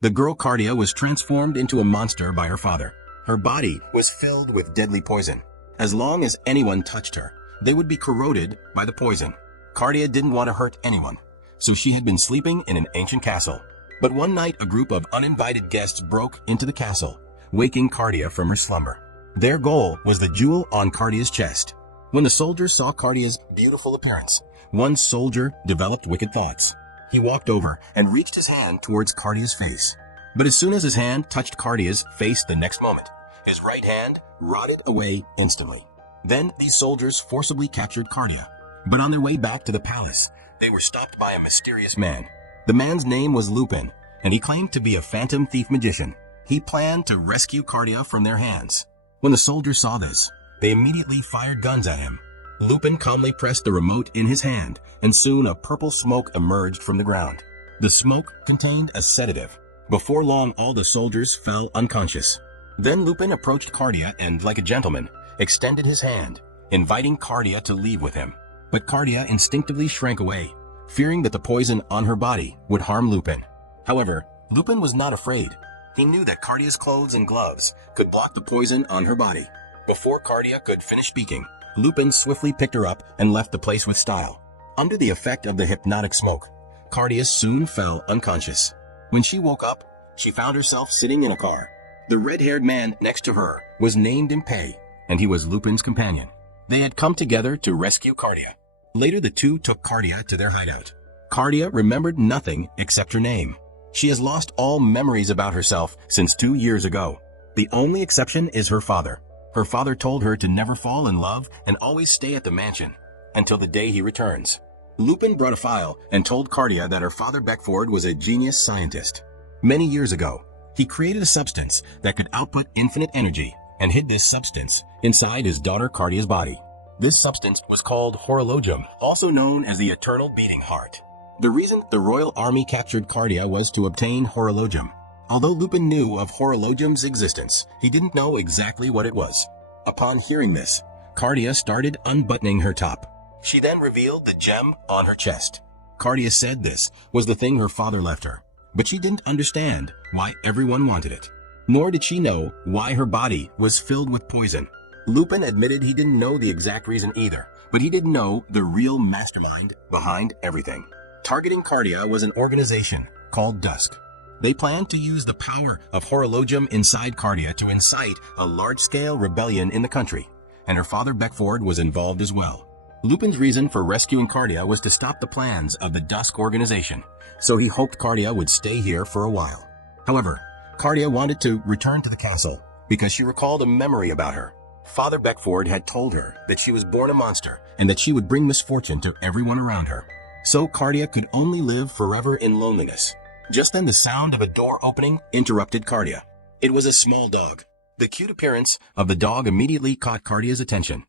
The girl Cardia was transformed into a monster by her father. Her body was filled with deadly poison. As long as anyone touched her, they would be corroded by the poison. Cardia didn't want to hurt anyone, so she had been sleeping in an ancient castle. But one night, a group of uninvited guests broke into the castle, waking Cardia from her slumber. Their goal was the jewel on Cardia's chest. When the soldiers saw Cardia's beautiful appearance, one soldier developed wicked thoughts. He walked over and reached his hand towards Cardia's face. But as soon as his hand touched Cardia's face the next moment, his right hand rotted away instantly. Then these soldiers forcibly captured Cardia. But on their way back to the palace, they were stopped by a mysterious man. The man's name was Lupin, and he claimed to be a phantom thief magician. He planned to rescue Cardia from their hands. When the soldiers saw this, they immediately fired guns at him. Lupin calmly pressed the remote in his hand, and soon a purple smoke emerged from the ground. The smoke contained a sedative. Before long, all the soldiers fell unconscious. Then Lupin approached Cardia and, like a gentleman, extended his hand, inviting Cardia to leave with him. But Cardia instinctively shrank away, fearing that the poison on her body would harm Lupin. However, Lupin was not afraid. He knew that Cardia's clothes and gloves could block the poison on her body. Before Cardia could finish speaking, Lupin swiftly picked her up and left the place with style. Under the effect of the hypnotic smoke, Cardia soon fell unconscious. When she woke up, she found herself sitting in a car. The red-haired man next to her was named Impey, and he was Lupin's companion. They had come together to rescue Cardia. Later, the two took Cardia to their hideout. Cardia remembered nothing except her name. She has lost all memories about herself since 2 years ago. The only exception is her father. Her father told her to never fall in love and always stay at the mansion until the day he returns. Lupin brought a file and told Cardia that her father Beckford was a genius scientist. Many years ago, he created a substance that could output infinite energy and hid this substance inside his daughter Cardia's body. This substance was called horologium, also known as the eternal beating heart. The reason the royal army captured Cardia was to obtain horologium. Although Lupin knew of horologium's existence, he didn't know exactly what it was. Upon hearing this, Cardia started unbuttoning her top. She then revealed the gem on her chest. Cardia said this was the thing her father left her, but she didn't understand why everyone wanted it. Nor did she know why her body was filled with poison. Lupin admitted he didn't know the exact reason either, but he did know the real mastermind behind everything. Targeting Cardia was an organization called Dusk. They planned to use the power of horologium inside Cardia to incite a large-scale rebellion in the country, and her father Beckford was involved as well. Lupin's reason for rescuing Cardia was to stop the plans of the Dusk organization, so he hoped Cardia would stay here for a while. However, Cardia wanted to return to the castle because she recalled a memory about her. Father Beckford had told her that she was born a monster and that she would bring misfortune to everyone around her. So Cardia could only live forever in loneliness. Just then the sound of a door opening interrupted Cardia. It was a small dog. The cute appearance of the dog immediately caught Cardia's attention.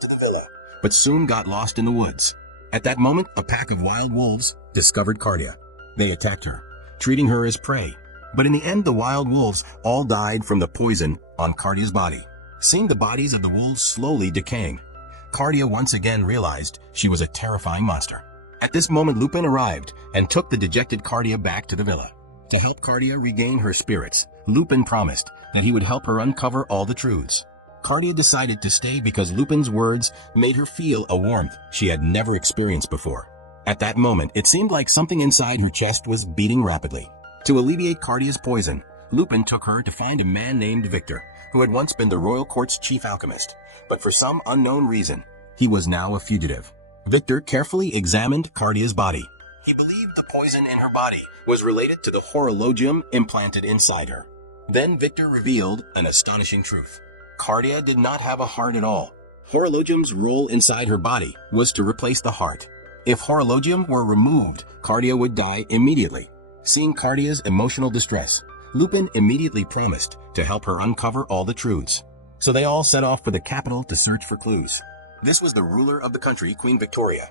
To the villa, but soon got lost in the woods. At that moment, a pack of wild wolves discovered Cardia. They attacked her, treating her as prey. But in the end, the wild wolves all died from the poison on Cardia's body. Seeing the bodies of the wolves slowly decaying, Cardia once again realized she was a terrifying monster. At this moment, Lupin arrived and took the dejected Cardia back to the villa. To help Cardia regain her spirits, Lupin promised that he would help her uncover all the truths. Cardia decided to stay because Lupin's words made her feel a warmth she had never experienced before. At that moment, it seemed like something inside her chest was beating rapidly. To alleviate Cardia's poison, Lupin took her to find a man named Victor, who had once been the royal court's chief alchemist, but for some unknown reason, he was now a fugitive. Victor carefully examined Cardia's body. He believed the poison in her body was related to the horologium implanted inside her. Then Victor revealed an astonishing truth. Cardia did not have a heart at all. Horologium's role inside her body was to replace the heart. If horologium were removed, Cardia would die immediately. Seeing Cardia's emotional distress, Lupin immediately promised to help her uncover all the truths. So they all set off for the capital to search for clues. This was the ruler of the country, Queen Victoria,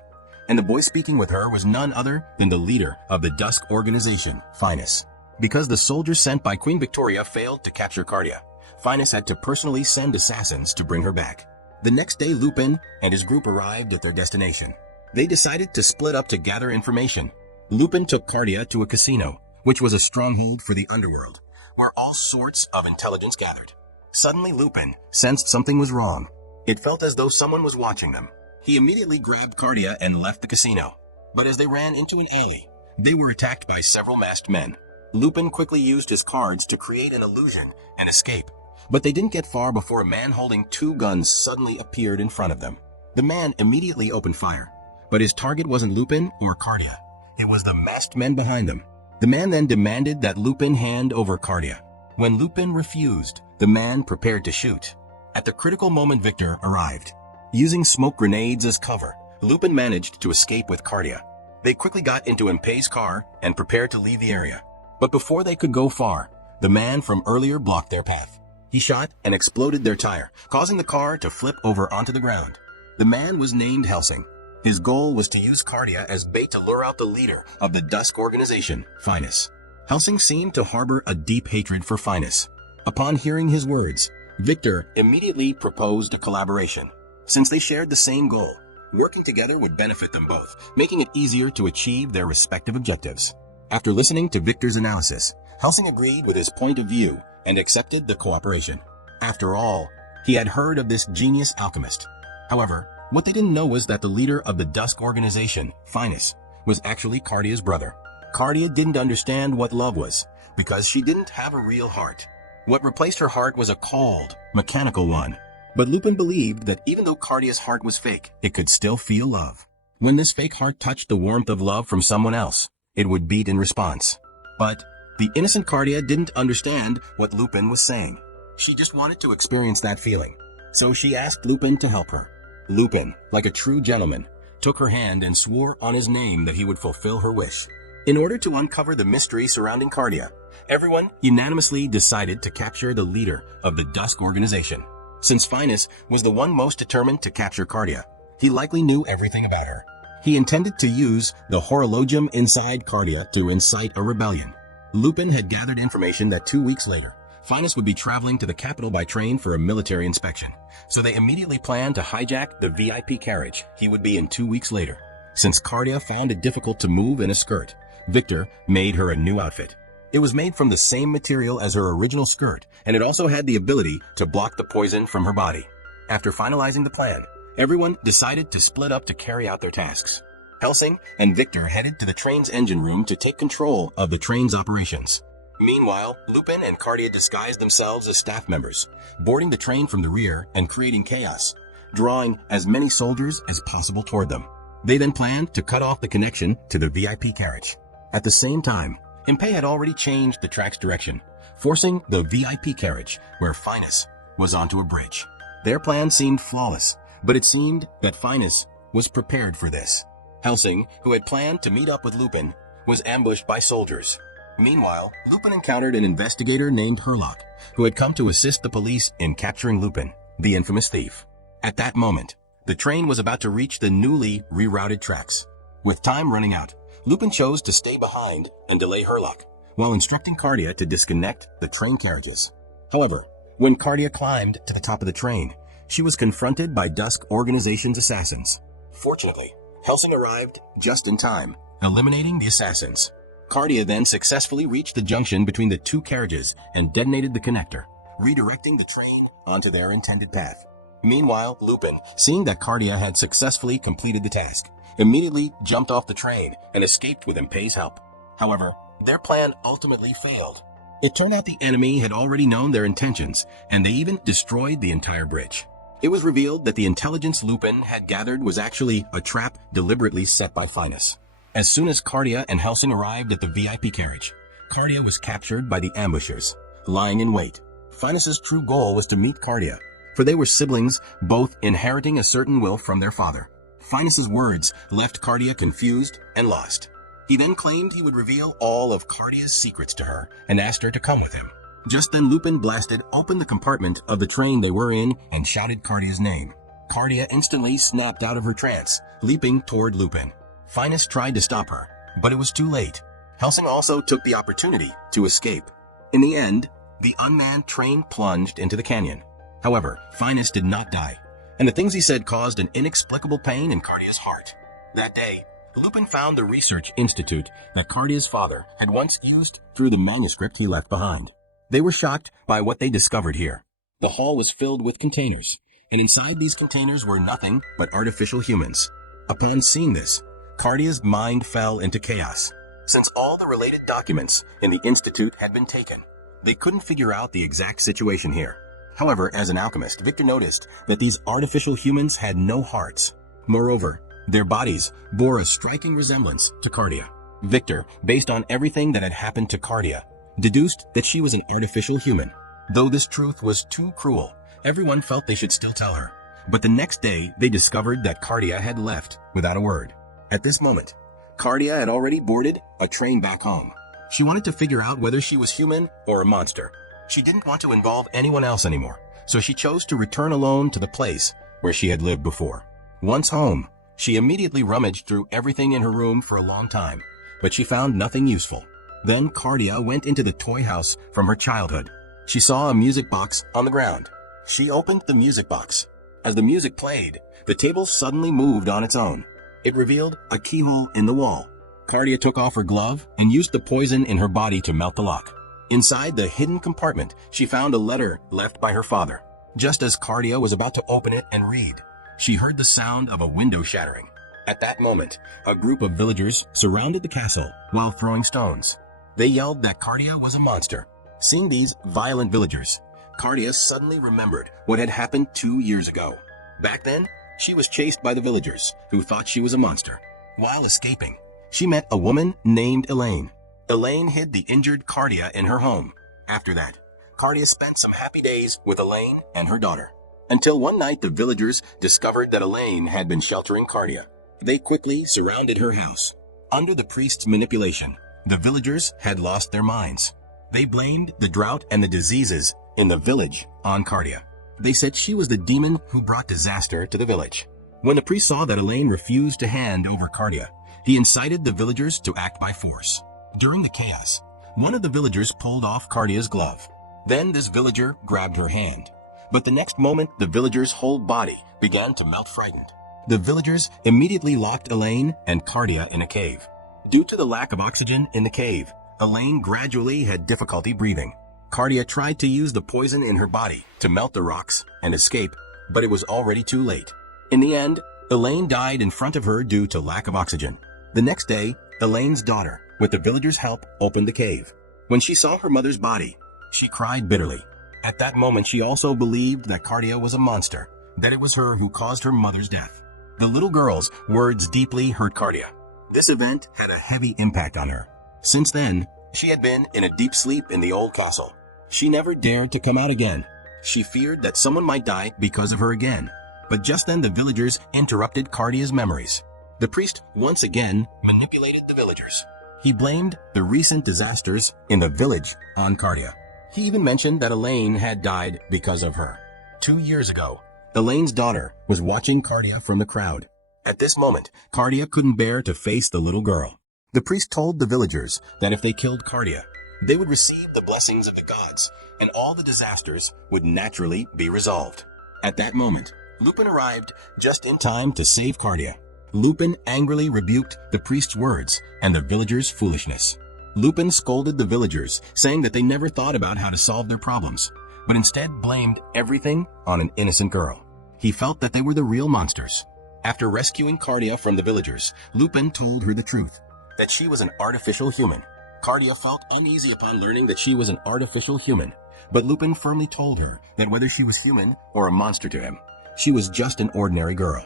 and the boy speaking with her was none other than the leader of the Dusk organization, Finus. Because the soldiers sent by Queen Victoria failed to capture Cardia, Finus had to personally send assassins to bring her back. The next day, Lupin and his group arrived at their destination. They decided to split up to gather information. Lupin took Cardia to a casino, which was a stronghold for the underworld, where all sorts of intelligence gathered. Suddenly Lupin sensed something was wrong. It felt as though someone was watching them. He immediately grabbed Cardia and left the casino. But as they ran into an alley, they were attacked by several masked men. Lupin quickly used his cards to create an illusion and escape. But they didn't get far before a man holding 2 guns suddenly appeared in front of them. The man immediately opened fire. But his target wasn't Lupin or Cardia. It was the masked men behind them. The man then demanded that Lupin hand over Cardia. When Lupin refused, the man prepared to shoot. At the critical moment, Victor arrived. Using smoke grenades as cover, Lupin managed to escape with Cardia. They quickly got into Impey's car and prepared to leave the area. But before they could go far, the man from earlier blocked their path. He shot and exploded their tire, causing the car to flip over onto the ground. The man was named Helsing. His goal was to use Cardia as bait to lure out the leader of the Dusk organization, Finus. Helsing seemed to harbor a deep hatred for Finus. Upon hearing his words, Victor immediately proposed a collaboration. Since they shared the same goal, working together would benefit them both, making it easier to achieve their respective objectives. After listening to Victor's analysis, Helsing agreed with his point of view and accepted the cooperation. After all, he had heard of this genius alchemist. However, what they didn't know was that the leader of the Dusk organization, Finus, was actually Cardia's brother. Cardia didn't understand what love was, because she didn't have a real heart. What replaced her heart was a cold, mechanical one. But Lupin believed that even though Cardia's heart was fake, it could still feel love. When this fake heart touched the warmth of love from someone else, it would beat in response. But the innocent Cardia didn't understand what Lupin was saying. She just wanted to experience that feeling. So she asked Lupin to help her. Lupin, like a true gentleman, took her hand and swore on his name that he would fulfill her wish. In order to uncover the mystery surrounding Cardia, everyone unanimously decided to capture the leader of the Dusk organization. Since Finus was the one most determined to capture Cardia, he likely knew everything about her. He intended to use the horologium inside Cardia to incite a rebellion. Lupin had gathered information that 2 weeks later, Finus would be traveling to the capital by train for a military inspection, so they immediately planned to hijack the VIP carriage he would be in 2 weeks later. Since Cardia found it difficult to move in a skirt, Victor made her a new outfit. It was made from the same material as her original skirt, and it also had the ability to block the poison from her body. After finalizing the plan, everyone decided to split up to carry out their tasks. Helsing and Victor headed to the train's engine room to take control of the train's operations. Meanwhile, Lupin and Cardia disguised themselves as staff members, boarding the train from the rear and creating chaos, drawing as many soldiers as possible toward them. They then planned to cut off the connection to the VIP carriage. At the same time, Impey had already changed the track's direction, forcing the VIP carriage, where Finus was, onto a bridge. Their plan seemed flawless, but it seemed that Finus was prepared for this. Helsing, who had planned to meet up with Lupin, was ambushed by soldiers. Meanwhile, Lupin encountered an investigator named Herlock, who had come to assist the police in capturing Lupin, the infamous thief. At that moment, the train was about to reach the newly rerouted tracks. With time running out, Lupin chose to stay behind and delay Herlock, while instructing Cardia to disconnect the train carriages. However, when Cardia climbed to the top of the train, she was confronted by Dusk Organization's assassins. Fortunately, Helsing arrived just in time, eliminating the assassins. Cardia then successfully reached the junction between the 2 carriages and detonated the connector, redirecting the train onto their intended path. Meanwhile, Lupin, seeing that Cardia had successfully completed the task, immediately jumped off the train and escaped with Impey's help. However, their plan ultimately failed. It turned out the enemy had already known their intentions, and they even destroyed the entire bridge. It was revealed that the intelligence Lupin had gathered was actually a trap deliberately set by Finus. As soon as Cardia and Helsing arrived at the VIP carriage, Cardia was captured by the ambushers, lying in wait. Finus's true goal was to meet Cardia, for they were siblings, both inheriting a certain will from their father. Finus's words left Cardia confused and lost. He then claimed he would reveal all of Cardia's secrets to her and asked her to come with him. Just then Lupin blasted open the compartment of the train they were in and shouted Cardia's name. Cardia instantly snapped out of her trance, leaping toward Lupin. Finus tried to stop her, but it was too late. Helsing also took the opportunity to escape. In the end, the unmanned train plunged into the canyon. However, Finus did not die, and the things he said caused an inexplicable pain in Cardia's heart. That day, Lupin found the research institute that Cardia's father had once used through the manuscript he left behind. They were shocked by what they discovered here. The hall was filled with containers, and inside these containers were nothing but artificial humans. Upon seeing this, Cardia's mind fell into chaos. Since all the related documents in the institute had been taken, they couldn't figure out the exact situation here. However, as an alchemist, Victor noticed that these artificial humans had no hearts. Moreover, their bodies bore a striking resemblance to Cardia. Victor, based on everything that had happened to Cardia, deduced that she was an artificial human. Though this truth was too cruel, everyone felt they should still tell her. But the next day, they discovered that Cardia had left without a word. At this moment, Cardia had already boarded a train back home. She wanted to figure out whether she was human or a monster. She didn't want to involve anyone else anymore, so she chose to return alone to the place where she had lived before. Once home, she immediately rummaged through everything in her room for a long time, but she found nothing useful. Then Cardia went into the toy house from her childhood. She saw a music box on the ground. She opened the music box. As the music played, the table suddenly moved on its own. It revealed a keyhole in the wall. Cardia took off her glove and used the poison in her body to melt the lock. Inside the hidden compartment, she found a letter left by her father. Just as Cardia was about to open it and read, she heard the sound of a window shattering. At that moment, a group of villagers surrounded the castle while throwing stones. They yelled that Cardia was a monster. Seeing these violent villagers, Cardia suddenly remembered what had happened 2 years ago. Back then, she was chased by the villagers, who thought she was a monster. While escaping, she met a woman named Elaine. Elaine hid the injured Cardia in her home. After that, Cardia spent some happy days with Elaine and her daughter. Until one night the villagers discovered that Elaine had been sheltering Cardia. They quickly surrounded her house. Under the priest's manipulation, the villagers had lost their minds. They blamed the drought and the diseases in the village on Cardia. They said she was the demon who brought disaster to the village. When the priest saw that Elaine refused to hand over Cardia, he incited the villagers to act by force. During the chaos, one of the villagers pulled off Cardia's glove. Then this villager grabbed her hand. But the next moment, the villager's whole body began to melt frightened. The villagers immediately locked Elaine and Cardia in a cave. Due to the lack of oxygen in the cave, Elaine gradually had difficulty breathing. Cardia tried to use the poison in her body to melt the rocks and escape, but it was already too late. In the end, Elaine died in front of her due to lack of oxygen. The next day, Elaine's daughter, with the villagers' help, opened the cave. When she saw her mother's body, she cried bitterly. At that moment, she also believed that Cardia was a monster, that it was her who caused her mother's death. The little girl's words deeply hurt Cardia. This event had a heavy impact on her. Since then, she had been in a deep sleep in the old castle. She never dared to come out again. She feared that someone might die because of her again. But just then the villagers interrupted Cardia's memories. The priest once again manipulated the villagers. He blamed the recent disasters in the village on Cardia. He even mentioned that Elaine had died because of her. 2 years ago, Elaine's daughter was watching Cardia from the crowd. At this moment, Cardia couldn't bear to face the little girl. The priest told the villagers that if they killed Cardia, they would receive the blessings of the gods, and all the disasters would naturally be resolved. At that moment, Lupin arrived just in time to save Cardia. Lupin angrily rebuked the priest's words and the villagers' foolishness. Lupin scolded the villagers, saying that they never thought about how to solve their problems, but instead blamed everything on an innocent girl. He felt that they were the real monsters. After rescuing Cardia from the villagers, Lupin told her the truth, that she was an artificial human. Cardia felt uneasy upon learning that she was an artificial human, but Lupin firmly told her that whether she was human or a monster to him, she was just an ordinary girl.